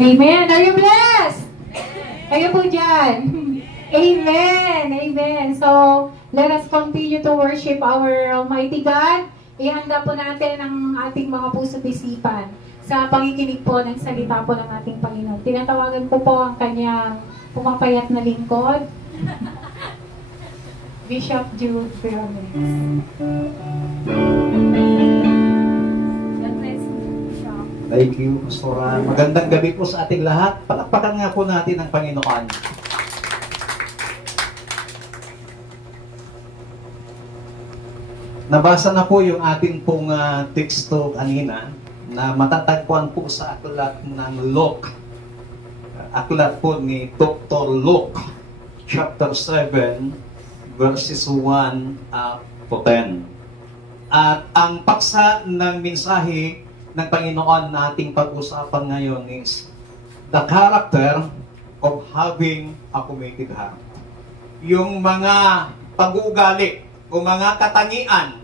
Amen. Are you blessed? Kayo po dyan. Amen. Amen. So, let us continue to worship our Almighty God. Ihanda po natin ang ating mga puso't isipan sa pakikinig po ng salita po ng ating Panginoon. Tinatawagan ko po ang kanyang pumapayat na lingkod, Bishop Jude Verones. Thank you, Pastora. Magandang gabi po sa ating lahat. Palakpakan nga po natin ang Panginoon. Nabasa na po yung ating pong teksto kanina na matatagpuan po sa aklat ng Luke. Aklat po ni Dr. Luke, chapter 7, verses 1 to 10. At ang paksa ng mensahe ng Panginoon na ating pag-usapan ngayon is the character of having a committed heart. Yung mga pag-uugali o mga katangian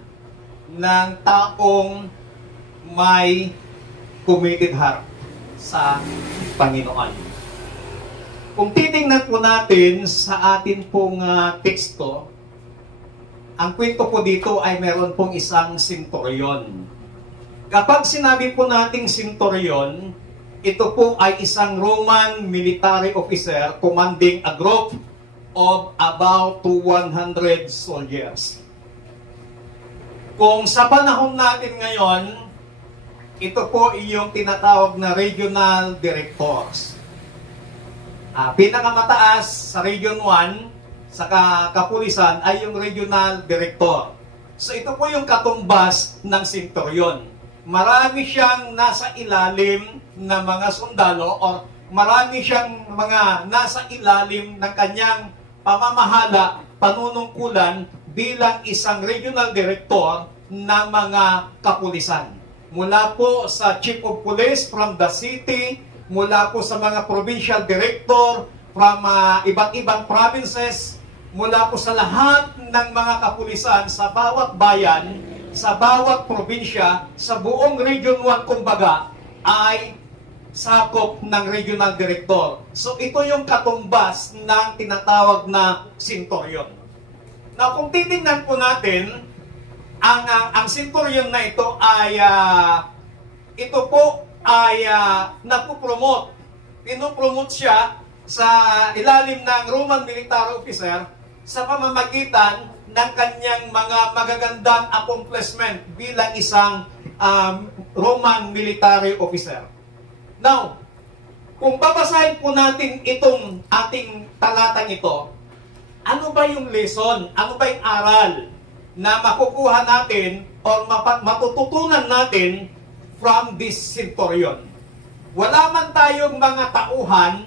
ng taong may committed heart sa Panginoon. Kung titingnan po natin sa atin pong teksto, ang kwento po dito ay meron pong isang centurion. Kapag sinabi po nating centurion, ito po ay isang Roman military officer commanding a group of about 100 soldiers. Kung sa panahon natin ngayon, ito po yung tinatawag na regional directors. Pinakamataas sa Region 1 sa kapulisan ay yung regional director. So ito po yung katumbas ng centurion. Marami siyang nasa ilalim ng mga sundalo or marami siyang mga nasa ilalim ng kanyang pamamahala, panunungkulan bilang isang regional director ng mga kapulisan. Mula po sa chief of police from the city, mula po sa mga provincial director from iba't ibang provinces, mula po sa lahat ng mga kapulisan sa bawat bayan, sa bawat probinsya, sa buong Region 1 kumbaga, ay sakop ng regional director. So ito yung katumbas ng tinatawag na centurion. Now kung titingnan po natin, ang centurion na ito ay napupromote. Pinopromote siya sa ilalim ng Roman military officer sa pamamagitan ng kanyang mga magagandang accomplishment bilang isang Roman military officer. Now, kung babasahin po natin itong ating talatang ito, ano ba yung lesson, ano ba yung aral na makukuha natin o matututunan natin from this centurion? Wala man tayong mga tauhan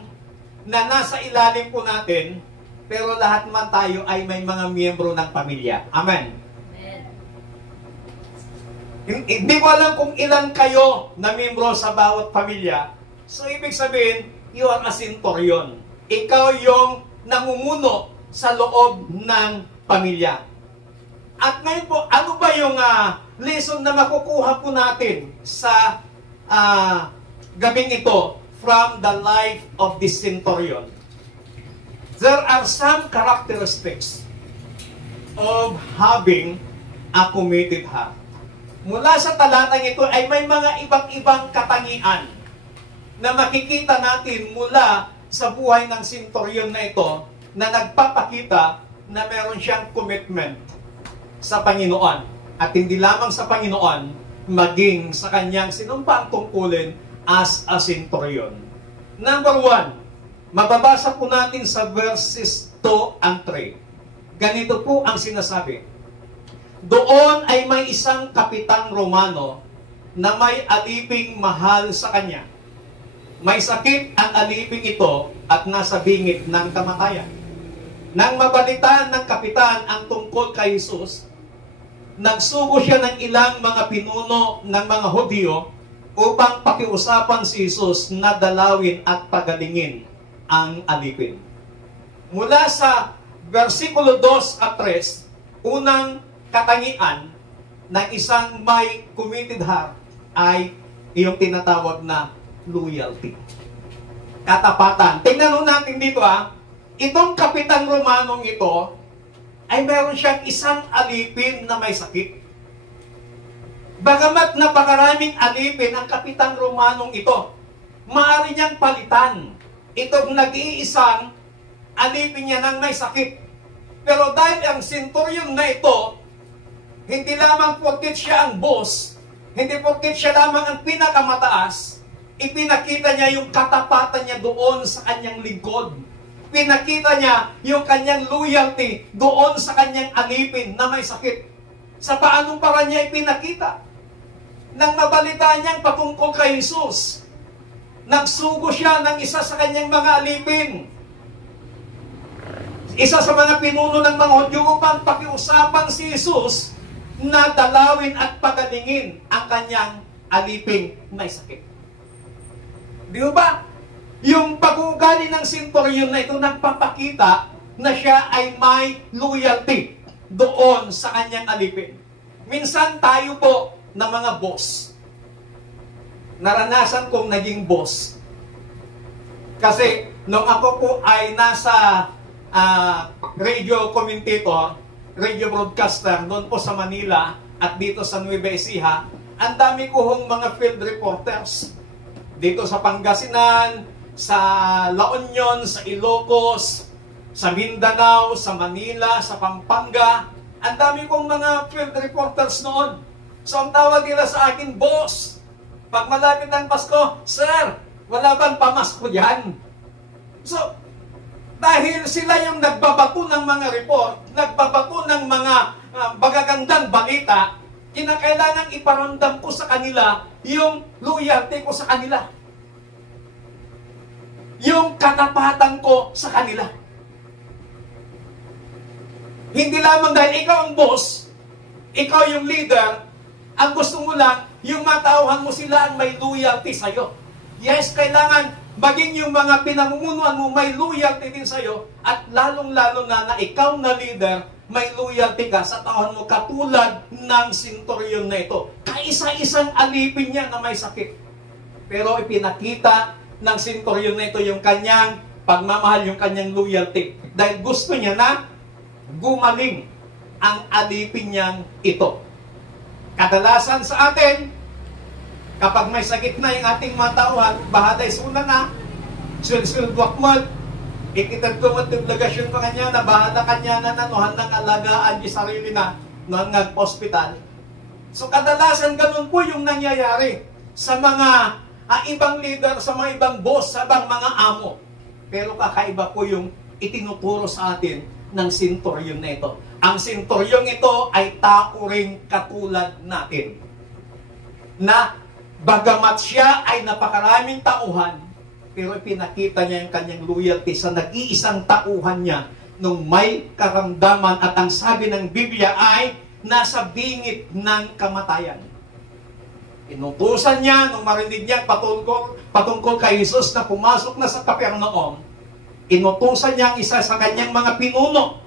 na nasa ilalim po natin, pero lahat man tayo ay may mga miyembro ng pamilya. Amen. Hindi ko alam kung ilan kayo na miyembro sa bawat pamilya. So, ibig sabihin, you are a centurion. Ikaw yung namumuno sa loob ng pamilya. At ngayon po, ano ba yung lesson na makukuha po natin sa gabing ito from the life of this centurion? There are some characteristics of having a committed heart. Mula sa talatang ito ay may mga ibang-ibang katangian na makikita natin mula sa buhay ng centurion na ito na nagpapakita na meron siyang commitment sa Panginoon. At hindi lamang sa Panginoon, maging sa kanyang sinumpang tungkulin as a centurion. Number 1, mababasa po natin sa verses 2 and 3. Ganito po ang sinasabi. Doon ay may isang kapitang Romano na may aliping mahal sa kanya. May sakit ang aliping ito at nasa bingit ng kamatayan. Nang mabalitaan ng kapitan ang tungkol kay Jesus, nagsugo siya ng ilang mga pinuno ng mga Hudyo upang pakiusapan si Jesus na dalawin at pagalingin ang alipin. Mula sa versikulo 2 at 3, unang katangian ng isang may committed heart ay iyong tinatawag na loyalty. katapatan. Tingnan natin dito itong Kapitan Romanong ito, ay meron siyang isang alipin na may sakit. Bagamat napakaraming alipin ang Kapitan Romanong ito, maaari niyang palitan itong nag-iisang alipin niya ng may sakit. Pero dahil ang centurion na ito, hindi lamang porket siya ang boss, hindi porket siya lamang ang pinakamataas, ipinakita niya yung katapatan niya doon sa kanyang lingkod. Pinakita niya yung kanyang loyalty doon sa kanyang alipin na may sakit. Sa paanong paraan niya ipinakita? Nang nabalitaan niyang patungkol kay Jesus, nagsugo siya ng isa sa kanyang mga alipin. Isa sa mga pinuno ng mga Hudyo upang pakiusapan si Jesus na dalawin at pagalingin ang kanyang aliping may sakit. Di ba? Yung pag-uugali ng centurion na ito nagpapakita na siya ay may loyalty doon sa kanyang alipin. Minsan tayo po na mga boss, naranasan kong naging boss. Kasi nung ako po ay nasa radio commentator, radio broadcaster doon po sa Manila at dito sa Nueva Ecija, ang dami ko hong mga field reporters dito sa Pangasinan, sa La Union, sa Ilocos, sa Mindanao, sa Manila, sa Pampanga. Ang dami kong mga field reporters noon. So ang tawag nila sa akin, boss. Pag malapit ng Pasko, sir, wala bang pamasko dyan? So, dahil sila yung nagbabato ng mga report, nagbabato ng mga bagagandang balita, kinakailangan iparamdam ko sa kanila yung loyalty ko sa kanila. Yung katapatan ko sa kanila. Hindi lamang dahil ikaw ang boss, ikaw yung leader, ang gusto mo lang, yung matauhan mo sila ang may loyalty sa'yo. Yes, kailangan maging yung mga pinamumunuan mo may loyalty din sa'yo at lalong-lalo na ikaw na leader, may loyalty ka sa tauhan mo katulad ng centurion na ito. Kaisa-isang alipin niya na may sakit. Pero ipinakita ng centurion na ito yung kanyang pagmamahal, yung kanyang loyalty. Dahil gusto niya na gumaling ang alipin niyang ito. Kadalasan sa atin, kapag may sakit na yung ating mga tauhan, bahaday suna na, sul-sul guakmat, ikitad ko matiblagasyon pa kanya na bahala kanya na nanuhan ng alagaan yung sarili na noong nag-hospital. So kadalasan ganun po yung nangyayari sa mga ibang leader, sa mga ibang boss, sa ibang mga amo. Pero kakaiba po yung itinuturo sa atin ng centurion na ito. Ang centurion ito ay tao ring katulad natin. Na bagamat siya ay napakaraming tauhan, pero pinakita niya yung kanyang loyalty sa nag-iisang tauhan niya nung may karamdaman at ang sabi ng Biblia ay nasa bingit ng kamatayan. Inutusan niya nung marinig niya patungkol kay Jesus na pumasok na sa Kapernaum. Inutusan niya ang isa sa kanyang mga pinuno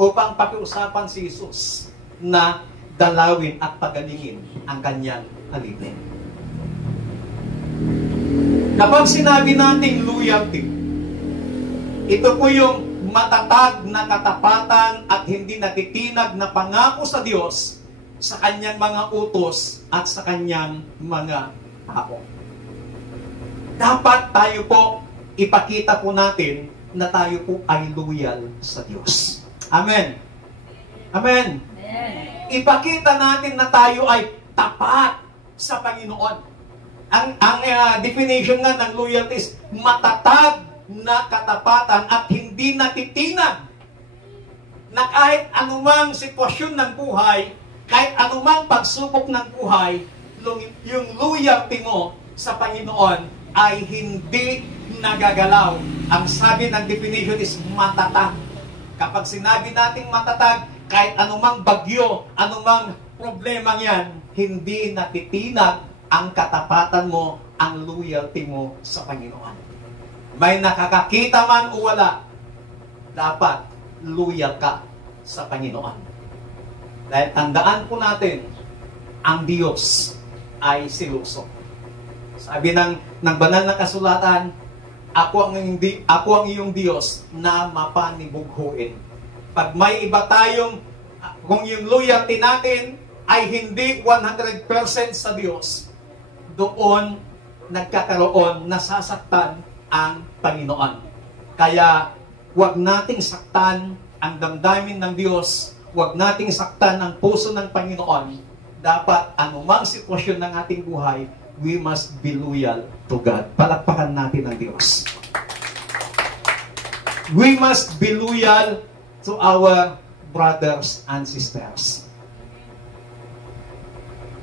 upang pakiusapan si Jesus na dalawin at pagalingin ang kanyang alipin. Kapag sinabi nating loyalty, ito po yung matatag na katapatan at hindi natitinag na pangako sa Diyos sa kanyang mga utos at sa kanyang mga tao. Dapat tayo po, ipakita po natin na tayo po ay loyal sa Diyos. Amen. Amen. Ipakita natin na tayo ay tapat sa Panginoon. Ang definition nga ng loyalty is matatag na katapatan at hindi natitinag na kahit anumang sitwasyon ng buhay, kahit anumang pagsubok ng buhay, yung loyalty mo sa Panginoon ay hindi nagagalaw. Ang sabi ng definition is matatag. Kapag sinabi nating matatag, kahit anumang bagyo, anumang problema yan, hindi natitinag ang katapatan mo, ang loyalty mo sa Panginoon. May nakakakita man o wala, dapat loyal ka sa Panginoon. Dahil tandaan po natin, ang Diyos ay siluso. Sabi ng banal na kasulatan, ako ang iyong Diyos na mapanibughuin. Pag may iba tayong, kung yung loyalty natin ay hindi 100% sa Diyos, doon nagkakaroon, nasasaktan ang Panginoon. Kaya, huwag nating saktan ang damdamin ng Diyos, huwag nating saktan ang puso ng Panginoon. Dapat, anumang sitwasyon ng ating buhay, we must be loyal to God. Palakpakan natin ang Diyos. We must be loyal to our brothers and sisters.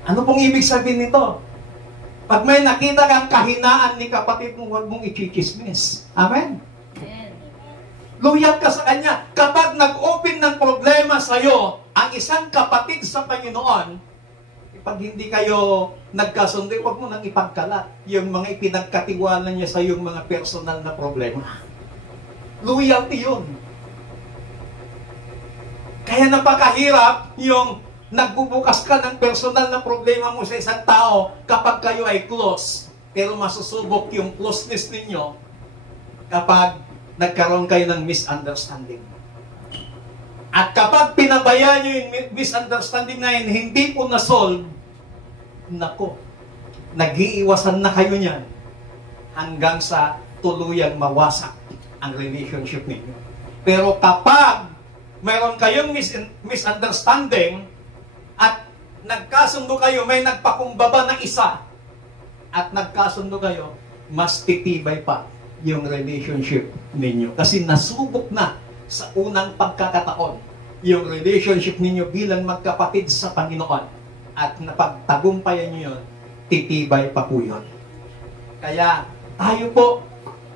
Ano pong ibig sabihin nito? Pag may nakita kang kahinaan ni kapatid mo, huwag mong i-chismis. Amen? Loyal ka sa Kanya. Kapag nag-open ng problema sa iyo, ang isang kapatid sa Panginoon, pag hindi kayo nagkasundo, huwag mo nang ipagkalat yung mga ipinagkatiwanan niya sa yung mga personal na problema. Loyalty yun. Kaya napakahirap yung nagbubukas ka ng personal na problema mo sa isang tao kapag kayo ay close. Pero masusubok yung closeness ninyo kapag nagkaroon kayo ng misunderstanding. At kapag pinabayaan nyo yung misunderstanding na yun, hindi po na-solve, nako, nag-iiwasan na kayo niyan hanggang sa tuluyang mawasak ang relationship ninyo. Pero kapag mayroon kayong misunderstanding at nagkasundo kayo, may nagpakumbaba na isa at nagkasundo kayo, mas titibay pa yung relationship ninyo. Kasi nasubok na sa unang pagkakataon yung relationship ninyo bilang magkapatid sa Panginoon. At napagtagumpayan nyo yun, titibay pa po yun. Kaya tayo po,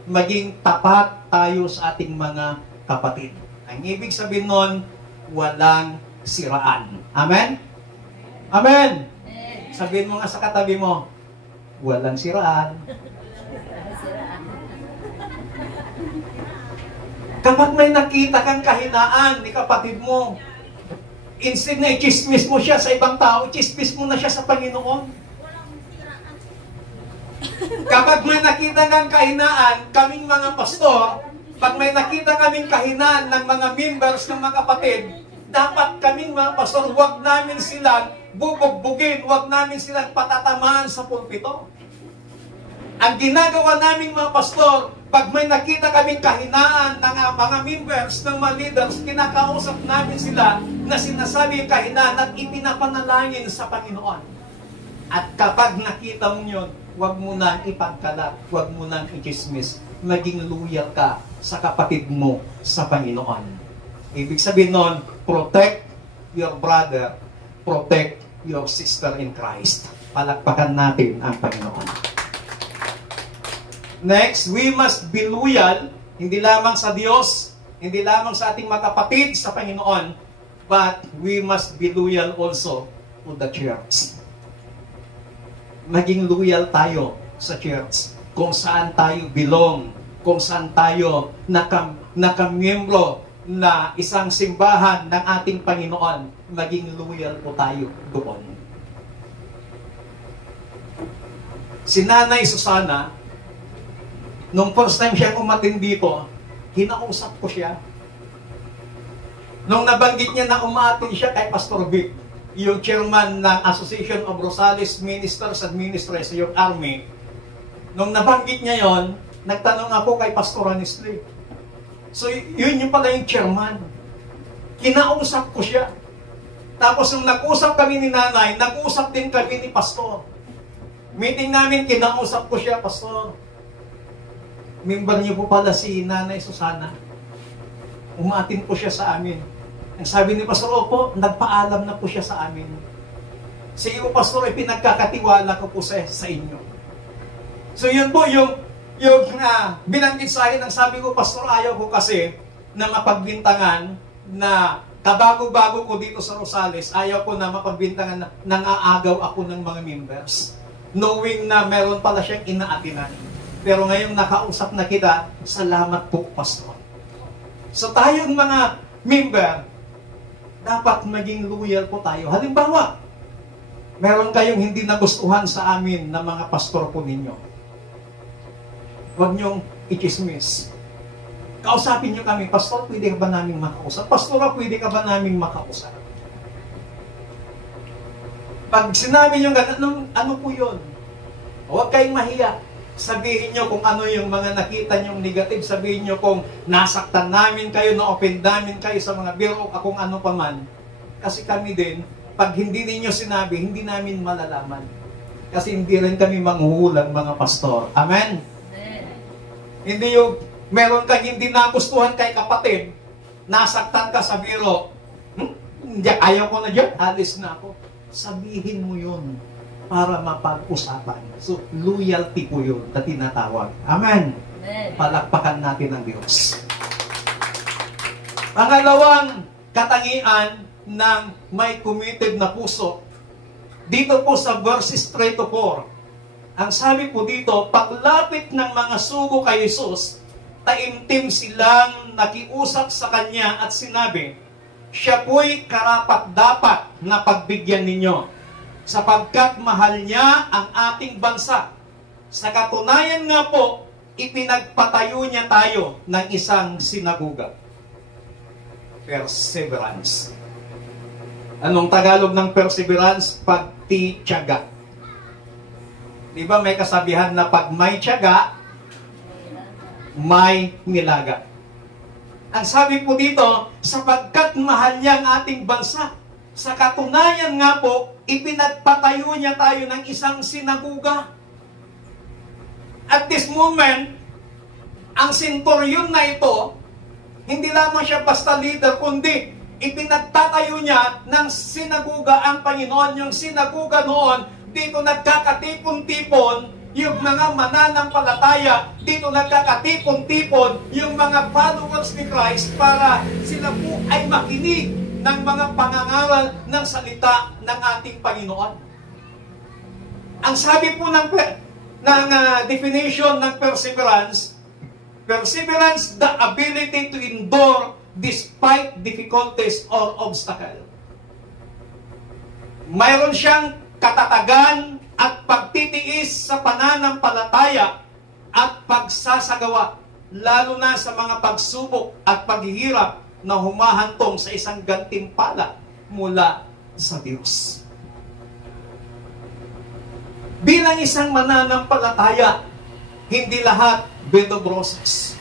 maging tapat tayo sa ating mga kapatid. Ang ibig sabihin nun, walang siraan. Amen? Amen! Sabihin mo nga sa katabi mo, walang siraan. Kapag may nakita kang kahinaan ni kapatid mo, instead na i-chismis mo siya sa ibang tao, i-chismis mo na siya sa Panginoon. Kapag may nakita kang kahinaan, kaming mga pastor, pag may nakita kaming kahinaan ng mga members ng mga kapatid, dapat kaming mga pastor, huwag namin silang bubugbugin, huwag namin silang patatamaan sa pulpito. Ang ginagawa namin mga pastor, pag may nakita kaming kahinaan ng mga members, ng mga leaders, kinakausap namin sila na sinasabi yung kahinaan at ipinapanalangin sa Panginoon. At kapag nakita mo yun, huwag mo nang ipagkalat, huwag mo nang i-chismis. Maging loyal ka sa kapatid mo sa Panginoon. Ibig sabihin nun, protect your brother, protect your sister in Christ. Palakpakan natin ang Panginoon. Next, we must be loyal, hindi lamang sa Diyos, hindi lamang sa ating mga kapatid sa Panginoon, but we must be loyal also to the church. Maging loyal tayo sa church, kung saan tayo belong, kung saan tayo nakamiyembro na isang simbahan ng ating Panginoon, maging loyal po tayo doon. Si Nanay Susana, nung first time siya umatin dito, kinausap ko siya. Nung nabanggit niya na umatin siya kay Pastor Vic, yung chairman ng Association of Rosales Ministers and Ministries, yung Army, nung nabanggit niya yon, nagtanong ako kay Pastor Anisli. So, yun yung pala yung chairman. Kinausap ko siya. Tapos, nung nag-usap kami ni Nanay, nag-usap din kami ni Pastor. Meeting namin, kinausap ko siya, Pastor. Member niyo po pala si Nanay Susana. Umatin po siya sa amin. Ang sabi ni Pastor, opo, nagpaalam na po siya sa amin. Sige po, Pastor, pinagkakatiwala ko po sa inyo. So yun po, yung binanggit sa akin, ang sabi ko, Pastor, ayaw ko kasi na mapagbintangan na kabago-bago ko dito sa Rosales, ayaw ko na mapagbintangan na nangaagaw ako ng mga members. Knowing na meron pala siyang inaatinan. Pero ngayong nakausap na kita, salamat po, Pastor. So tayong mga member, dapat maging loyal po tayo. Halimbawa, meron kayong hindi nagustuhan sa amin na mga pastor po ninyo. Huwag niyong i-chismis. Kausapin niyo kami, Pastor, pwede ka ba naming makausap? Pastora, pwede ka ba naming makausap? Pag sinabi niyo ganun, ano po yun? Huwag kayong mahiya. Sabihin niyo kung ano yung mga nakita niyong negative. Sabihin niyo kung nasaktan namin kayo, na-offend namin kayo sa mga biro, kung ano pa man. Kasi kami din, pag hindi ninyo sinabi, hindi namin malalaman. Kasi hindi rin kami manghuhulang mga pastor. Amen? Hindi yung meron kang hindi nagustuhan kay kapatid, nasaktan ka sa biro, ayaw ko na dyan, alis na ako. Sabihin mo yun para mapag-usapan. So, loyalty po yun na tinatawag. Amen? Palakpakan natin ang Diyos. Pangalawang katangian ng may committed na puso, dito po sa verses 3 to 4, ang sabi po dito, paglapit ng mga sugo kay Jesus, taimtim silang nakiusap sa Kanya at sinabi, siya po'y karapat-dapat na pagbigyan ninyo, sapagkat mahal niya ang ating bansa. Sa katunayan nga po, ipinagpatayo niya tayo ng isang sinagoga. Perseverance. Anong Tagalog ng perseverance? Pagtitiyaga. Di ba may kasabihan na pag may tiyaga, may nilaga. Ang sabi po dito, sapagkat mahal niya ang ating bansa. Sa katunayan nga po, ipinagpatayo niya tayo ng isang sinagoga. At this moment, ang senturyon na ito, hindi lamang siya basta leader, kundi ipinagtatayo niya ng sinagoga ang Panginoon. Yung sinagoga noon, dito nagkakatipon-tipon yung mga mananampalataya, dito nagkakatipon-tipon yung mga followers ni Christ para sila po ay makinig ng mga pangangaral ng salita ng ating Panginoon. Ang sabi po ng definition ng perseverance, perseverance, the ability to endure despite difficulties or obstacle. Mayroon siyang katatagan at pagtitiis sa pananampalataya at pagsasagawa, lalo na sa mga pagsubok at paghihirap na humahantong sa isang gantimpala mula sa Diyos. Bilang isang mananampalataya, hindi lahat bed of roses.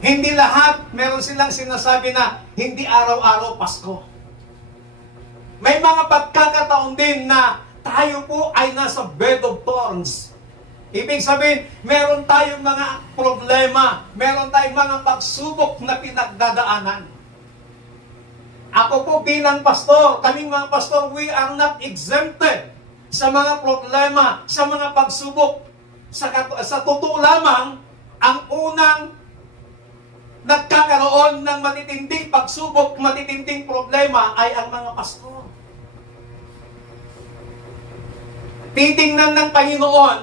Hindi lahat meron silang sinasabi na hindi araw-araw Pasko. May mga pagkakataon din na tayo po ay nasa bed of thorns. Ibig sabihin, meron tayong mga problema, meron tayong mga pagsubok na pinagdadaanan. Ako po bilang pastor, kaming mga pastor, we are not exempted sa mga problema, sa mga pagsubok. Sa totoo lamang, ang unang nagkakaroon ng matitinding pagsubok, matitinding problema ay ang mga pastor. Titingnan ng Panginoon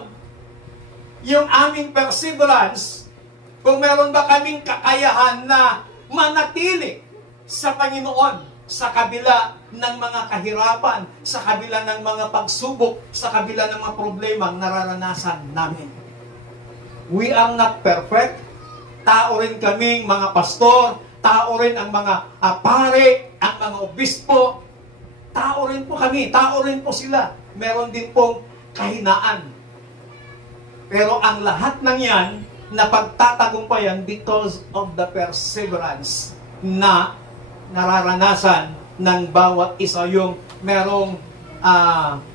yung aming perseverance, kung meron ba kaming kakayahan na manatili sa Panginoon sa kabila ng mga kahirapan, sa kabila ng mga pagsubok, sa kabila ng mga problema nararanasan namin. We are not perfect. Tao rin kaming mga pastor, tao rin ang mga pare, ang mga obispo, tao rin po kami, tao rin po sila. Meron din pong kahinaan. Pero ang lahat ng yan, na pagtatagumpayan because of the perseverance na nararanasan ng bawat isa, yung merong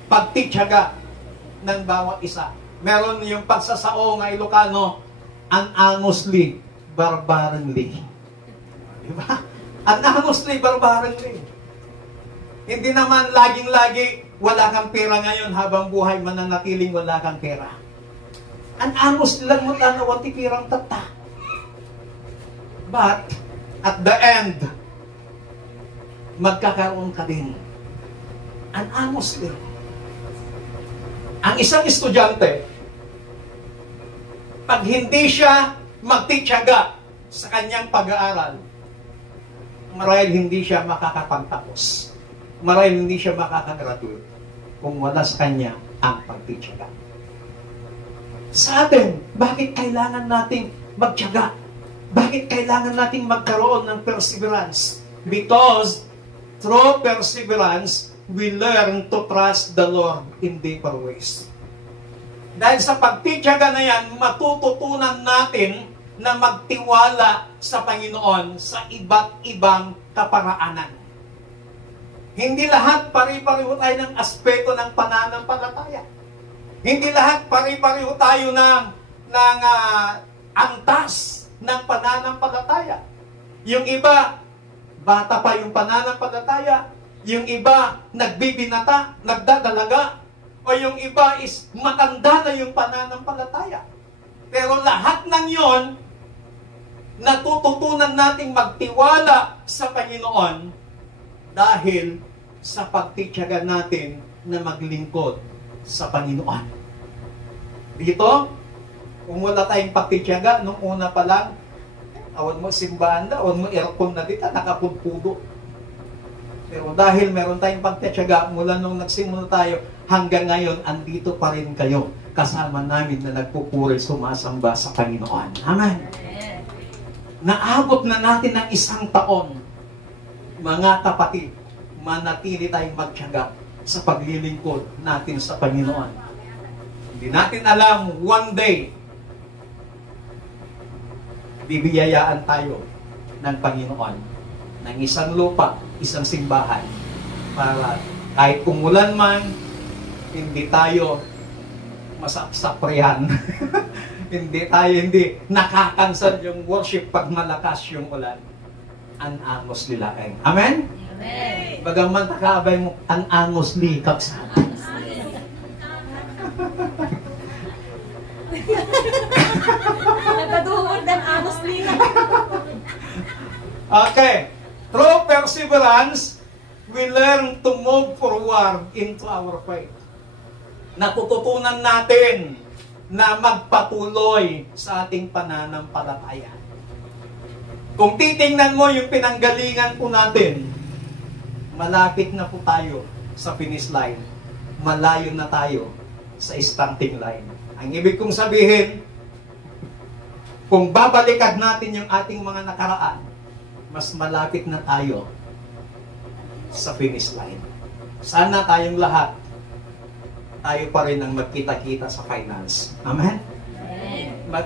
pagtitiyaga ng bawat isa. Meron yung pagsasao ng Ilocano, unanimously, barbaranly. Diba? Unanimously, barbaranly. Hindi naman laging-lagi wala kang pera ngayon habang buhay mananatiling wala kang pera. Unanimously lang mo tanawan ti pirang tata. But, at the end, magkakaroon ka din. Unanimously. Ang isang estudyante, pag hindi siya magtitiyaga sa kanyang pag-aaral, marahil hindi siya makakapagtapos. Marahil hindi siya makakagraduate kung wala sa kanya ang pagtitiyaga. sa atin. Bakit kailangan nating magtiyaga? Bakit kailangan nating magkaroon ng perseverance? Because through perseverance, we learn to trust the Lord in deeper ways. Dahil sa pagtitiyaga na yan, matututunan natin na magtiwala sa Panginoon sa iba't ibang kaparaanan. Hindi lahat pari-pareho tayo ng aspeto ng pananampalataya. Hindi lahat pari-pareho tayo ng antas ng pananampalataya. Yung iba, bata pa yung pananampalataya. Yung iba, nagbibinata, nagdadalaga. O yung iba is matanda na yung pananampalataya. Pero lahat ng yon, natututunan nating magtiwala sa Panginoon dahil sa pagtitiyaga natin na maglingkod sa Panginoon. Dito, kung wala tayong pagtitiyaga, nung una pa lang, awan mo simbahan na, awan mo aircon na dito, nakapudpudo. Pero dahil meron tayong pagtitiyaga, mula nung nagsimula tayo, hanggang ngayon, andito pa rin kayo, kasama namin na nagpupuri, sumasamba sa Panginoon. Amen. Naabot na natin ng 1 taon, mga kapatid, manatili tayong magtiyaga sa paglilingkod natin sa Panginoon. Hindi natin alam, one day, bibiyayaan tayo ng Panginoon ng isang lupa, isang simbahan, para kahit kumulan man, hindi tayo masapsaprihan. hindi nakakansel yung worship pag malakas yung ulan. Anangos lilaeng. Amen? Amen. Bagaman takaabay mo, anangos li kapsat. Nagkaduhod dan amos lina. Okay. Through perseverance, we learn to move forward into our faith. Natututunan natin na magpatuloy sa ating pananampalataya. Kung titingnan mo yung pinanggalingan po natin, malapit na po tayo sa finish line. Malayo na tayo sa starting line. Ang ibig kong sabihin, kung babalikan natin yung ating mga nakaraan, mas malapit na tayo sa finish line. Sana tayong lahat, tayo pa rin ang magkita-kita sa finals. Amen?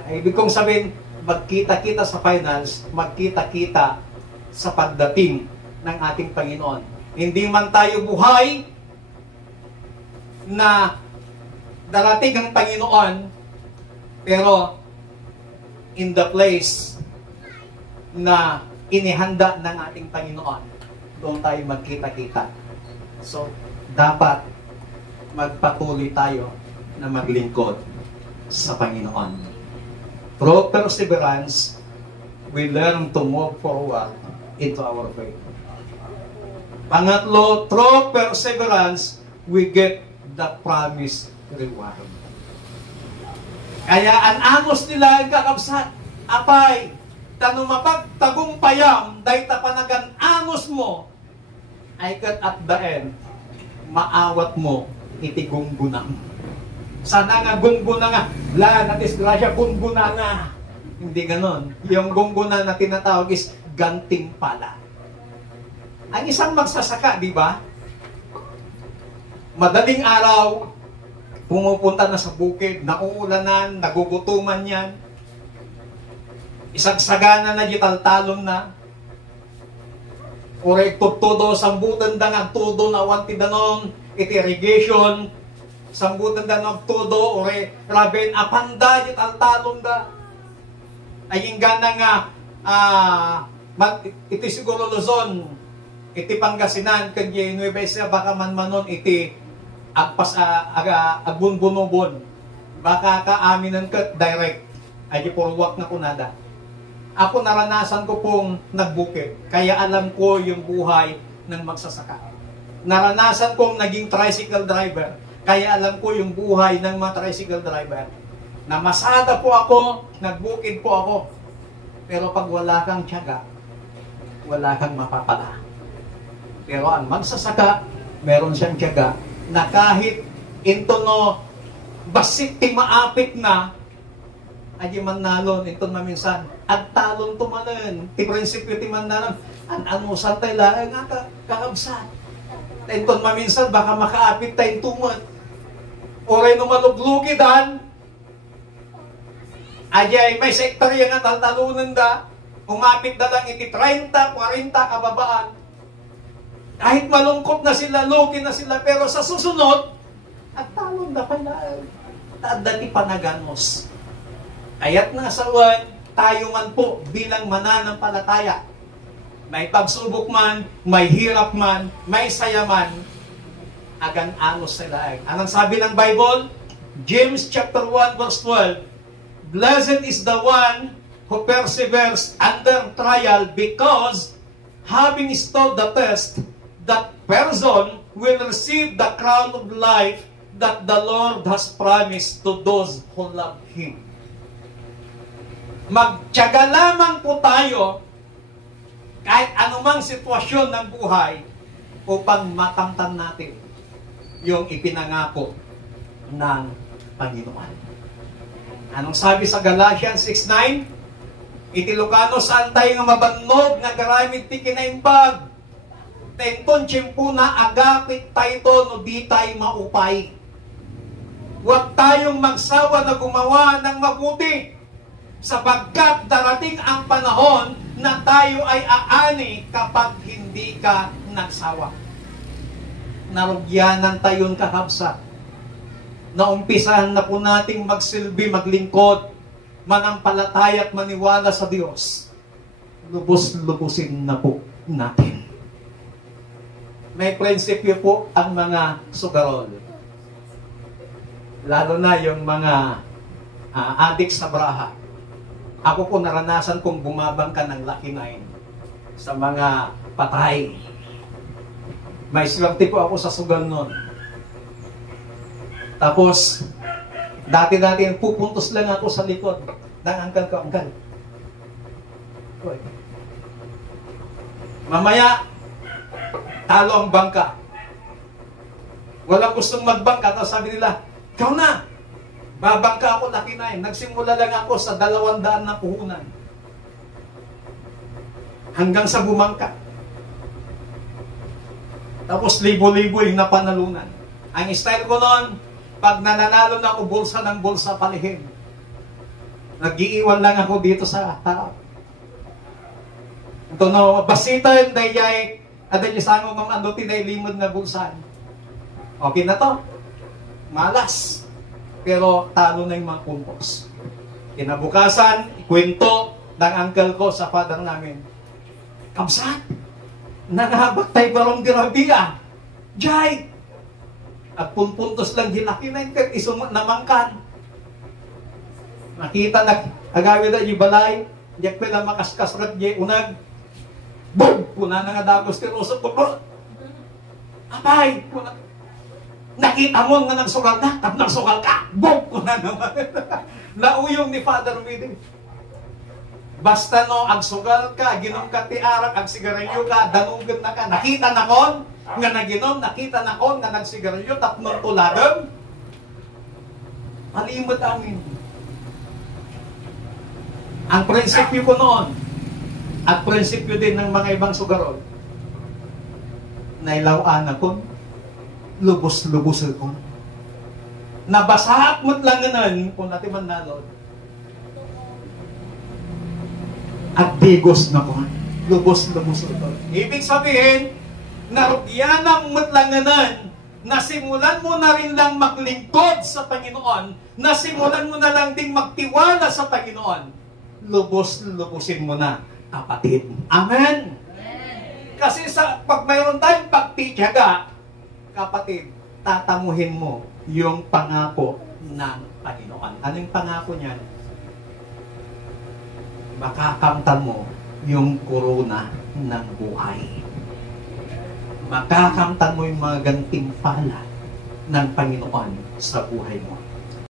Ibig kong sabihin, magkita-kita sa finals, magkita-kita sa pagdating ng ating Panginoon. Hindi man tayo buhay na darating ang Panginoon, pero in the place na inihanda ng ating Panginoon, doon tayo magkita-kita. So, dapat magpatuloy tayo na maglingkod sa Panginoon. Through perseverance, we learn to move forward into our faith. Pangatlo, through perseverance, we get the promised reward. Kaya ang angos nila ang kakabsat, apay, tanumapag tagumpayam, dahil tapanagan angos mo, ay kat at the end, maawat mo, iti gunggunang. Sana nga gungguna nga, la, natisgrasya, gungguna nga. Hindi ganon. Yung gungguna na tinatawag is ganting pala. Ang isang magsasaka, di ba? Madaling araw, pumupunta na sa bukid, nauulanan, nagugutuman yan. Isang sagana na gitaltalon na. Ore todo sambutan da nga todo na wanti danon iti irrigation sambutan da nga todo ore raben apanda gitaltalon da. Aying gana nga iti siguro Luzon, iti Pangasinan kagye Nueva Ecija baka man manon iti agpas agbunbunobon baka kaaminan ka direct ay purwak na kunada. Ako naranasan ko pong nagbukid, kaya alam ko yung buhay ng magsasaka. Naranasan kong naging tricycle driver, kaya alam ko yung buhay ng mga tricycle driver. Namasada po ako, nagbukid po ako. Pero pag wala kang tiyaga, wala kang mapapala. Pero ang magsasaka, meron siyang tiyaga na kahit into no basit ti maapit na, ay man nalon, ito maminsan, at talon tumanan, ti prinsipyo ti mandanan, ano santay lang, nga kakabsat. Ito maminsan, baka makaapit tayong tumat. Oray no maluglugidan, ay may sektorya nga taltalunan da, umapit na lang iti 30, 40 kababaan. Kahit malungkot na sila, lugi na sila, pero sa susunod, at talon na pala, taada ti panaganos. Kaya't nasawan, tayo man po bilang mananampalataya. May pagsubok man, may hirap man, may saya man, agan-anos sila. Anong sabi ng Bible? James chapter 1 verse 12, Blessed is the one who perseveres under trial, because having stood the test, that person will receive the crown of life that the Lord has promised to those who love Him. Magtiyaga lamang po tayo kahit anumang sitwasyon ng buhay upang makamtan natin yung ipinangako ng Panginoon. Anong sabi sa Galatians 6:9? Iti Lucano saan tayo nga mabannog nga garamit ti kinaimbag. Tenton tiyempo na agapit tayo no di tayo maupay. Huwag tayong magsawa na gumawa ng mabuti, sapagkat darating ang panahon na tayo ay aani kapag hindi ka nagsawa. Narugyanan tayon kakabsat. Naumpisahan na po nating magsilbi, maglingkod, manampalataya at maniwala sa Diyos. Lubos-lubusin na po natin. May prinsipyo po ang mga sugarol. Lalo na yung mga adik sa braha. Ako po naranasan kong bumabang ka ng Lucky 9 sa mga patay. May swerte po ako sa sugal nun. Tapos, dati-dati pupuntos lang ako sa likod ng angkal ko. Angkal. Mamaya, talo ang bangka. Walang gustong magbangka. Tapos sabi nila, ikaw na! Babangka ako, Lucky 9. Nagsimula lang ako sa 200 na puhunan. Hanggang sa bumangka. Tapos libo-libo yung napanalunan. Ang style ko noon, pag nananalo na ako bulsa ng bulsa palihim, nag-iiwan lang ako dito sa harap. Ito no, basitan, dayay, aday sango ng ando tinay limod na bulsan. Okay na to. Malas. Pero talo na yung mga kumpos. Kinabukasan, kwento ng uncle ko sa father namin. Kamsat, nangahabak tayo barong dirabia. Jai! At punpuntos lang ginakinain ka, isumat namangkan. Nakita na, agawin na yung balay, diyak pala makaskasrat diya unag. Boom! Puna na nga dagos ka, usap ko, apay! Puna. Nakita mo nga nagsugal ka, tap nagsugal ka, boom! Puna naman. Nauyong ni Father Midi. Basta no, agsugal ka, ginom ka tiarak, ag sigarilyo ka, danugan na ka, nakita na kon, nga naginom, nakita na kon, nga nagsigarilyo, tapnon tuladam. Malimot amin. Ang prinsipyo ko noon, at prinsipyo din ng mga ibang sugarol, nailawaan ako, lubos-lubos ako. Nabasahat mo't lang ganan, kung natin man nalod. At bigos na ko, lubos-lubos ako. Ibig sabihin, narugyanang mo't lang ganan, nasimulan mo na rin lang maglingkod sa Panginoon, nasimulan mo na lang ding magtiwala sa Panginoon, lubos-lubusin mo na, kapatid. Amen? Kasi pag mayroon tayong pagtitiyaga, kapatid, tatamuhin mo yung pangako ng Panginoon. Ano yung pangako niyan? Makakamtan mo yung korona ng buhay. Makakamtan mo yung mga gantimpala ng Panginoon sa buhay mo.